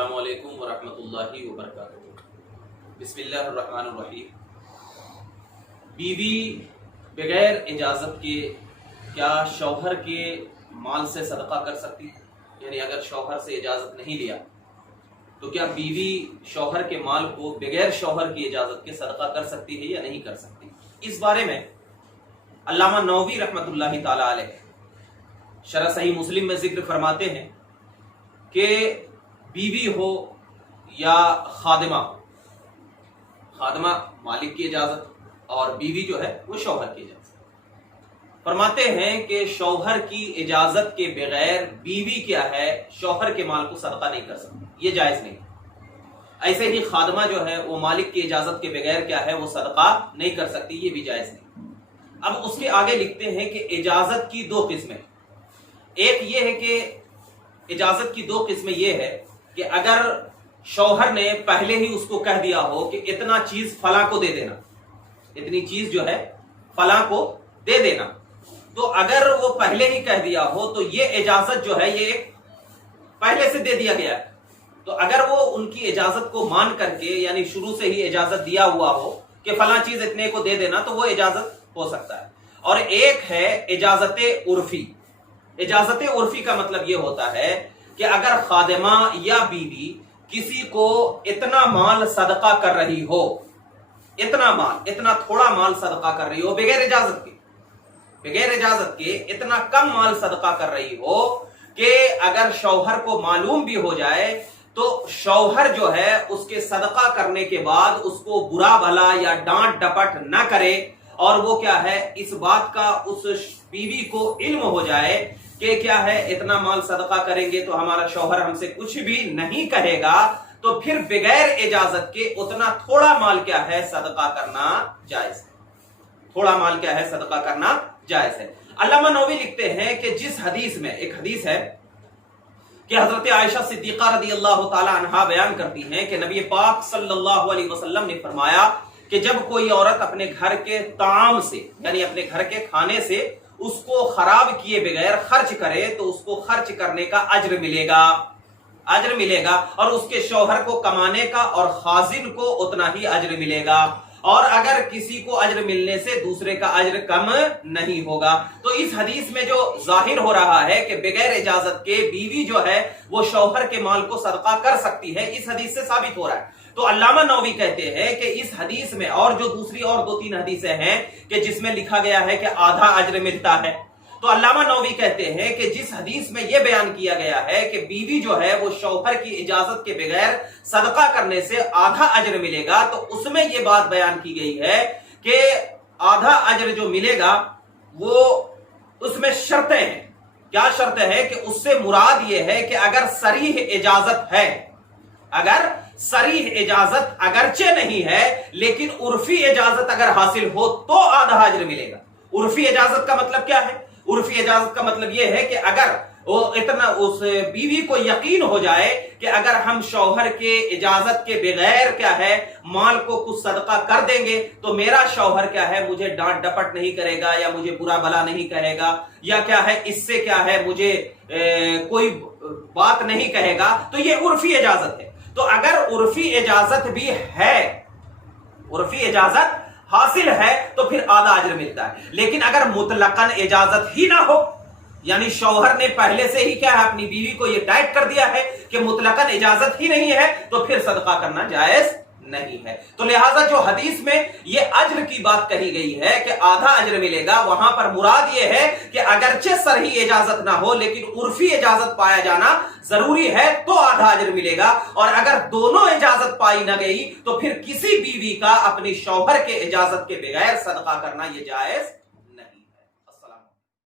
अस्सलामु अलैकुम वरहमतुल्लाहि वबरकातुहू। बिस्मिल्लाहिर्रहमानिर्रहीम। बीवी बगैर इजाज़त के क्या शौहर के माल से सदका कर सकती है? यानी अगर शौहर से इजाज़त नहीं लिया तो क्या बीवी शौहर के माल को बगैर शौहर की इजाज़त के सदका कर सकती है या नहीं कर सकती? इस बारे में अल्लामा नववी रहमतुल्लाहि ताला अलैह शरह सही मुस्लिम में जिक्र फरमाते हैं कि बीवी हो या खादिमा मालिक की इजाजत और बीवी जो है वो शौहर की इजाजत। फरमाते हैं कि शौहर की इजाजत के बगैर बीवी क्या है शौहर के माल को सदका नहीं कर सकती, ये जायज नहीं। ऐसे ही खादिमा जो है वो मालिक की इजाजत के बगैर क्या है वो सदका नहीं कर सकती, ये भी जायज नहीं। अब उसके आगे लिखते हैं कि इजाजत की दो किस्में। एक ये है कि इजाजत की दो किस्में ये है कि अगर शौहर ने पहले ही उसको कह दिया हो कि इतना चीज फला को दे देना, इतनी चीज जो है फला को दे देना, तो अगर वो पहले ही कह दिया हो तो ये इजाजत जो है ये पहले से दे दिया गया है। तो अगर वो उनकी इजाजत को मान करके यानी शुरू से ही इजाजत दिया हुआ हो कि फला चीज इतने को दे देना, तो वो इजाजत हो सकता है। और एक है इजाजत उर्फी। इजाजत उर्फी का मतलब ये होता है कि अगर खादिमा या बीवी किसी को इतना माल सदका कर रही हो, इतना थोड़ा माल सदका कर रही हो बगैर इजाजत के इतना कम माल सदका कर रही हो कि अगर शौहर को मालूम भी हो जाए तो शौहर जो है उसके सदका करने के बाद उसको बुरा भला या डांट डपट ना करे, और वो क्या है इस बात का उस बीवी को इल्म हो जाए कि क्या है इतना माल सदका करेंगे तो हमारा शौहर हमसे कुछ भी नहीं कहेगा, तो फिर बगैर इजाजत के उतना थोड़ा माल क्या है सदका करना जायज है। थोड़ा माल क्या है सदका करना जायज है। अल्लामा नववी लिखते हैं कि जिस हदीस में एक हदीस है कि हजरत आयशा सिद्दीका रदी अल्लाह ताला अन्हा बयान करती हैं कि नबी पाक सल्लल्लाहु अलैहि वसल्लम ने फरमाया कि जब कोई औरत अपने घर के ताम से यानी अपने घर के खाने से उसको खराब किए बगैर खर्च करे तो उसको खर्च करने का अज्र मिलेगा और उसके शौहर को कमाने का और खाजिन को उतना ही अज्र मिलेगा, और अगर किसी को अज्र मिलने से दूसरे का अज्र कम नहीं होगा। तो इस हदीस में जो जाहिर हो रहा है कि बगैर इजाजत के बीवी जो है वो शौहर के माल को सदका कर सकती है, इस हदीस से साबित हो रहा है। तो अल्लामा नववी कहते हैं कि इस हदीस में और जो दूसरी और दो तीन हदीसें हैं कि जिसमें लिखा गया है कि आधा अज्र मिलता है, तो अल्लामा नववी कहते हैं कि जिस हदीस में यह बयान किया गया है कि बीवी जो है वो शौहर की इजाजत के बगैर सदका करने से आधा अज्र मिलेगा, तो उसमें यह बात बयान की गई है कि आधा अज्र जो मिलेगा वो उसमें शर्तें हैं। क्या शर्त है कि उससे मुराद यह है कि अगर सरीह इजाजत है, अगर सरीह इजाजत अगरचे नहीं है लेकिन उर्फी इजाजत अगर हासिल हो तो आधा अज्र मिलेगा। उर्फी इजाजत का मतलब क्या है? उर्फी इजाजत का मतलब यह है कि अगर वो इतना उस बीवी को यकीन हो जाए कि अगर हम शौहर के इजाजत के बगैर क्या है माल को कुछ सदका कर देंगे तो मेरा शौहर क्या है मुझे डांट डपट नहीं करेगा या मुझे बुरा भला नहीं कहेगा या क्या है इससे क्या है मुझे कोई बात नहीं कहेगा, तो ये उर्फी इजाजत है। तो अगर उर्फी इजाजत भी है, उर्फी इजाजत हासिल है तो फिर आधा अज्र मिलता है। लेकिन अगर मुतलकन इजाजत ही ना हो यानी शौहर ने पहले से ही क्या है अपनी बीवी को यह टाइट कर दिया है कि मुतलकन इजाजत ही नहीं है, तो फिर सदका करना जायज नहीं है। तो लिहाजा जो हदीस में ये अज्र की बात कही गई है कि आधा अज्र मिलेगा, वहां पर मुराद ये है कि अगरचे सरही इजाजत ना हो लेकिन उर्फी इजाजत पाया जाना जरूरी है तो आधा अज्र मिलेगा, और अगर दोनों इजाजत पाई ना गई तो फिर किसी बीवी का अपनी शौहर के इजाजत के बगैर सदका करना ये जायज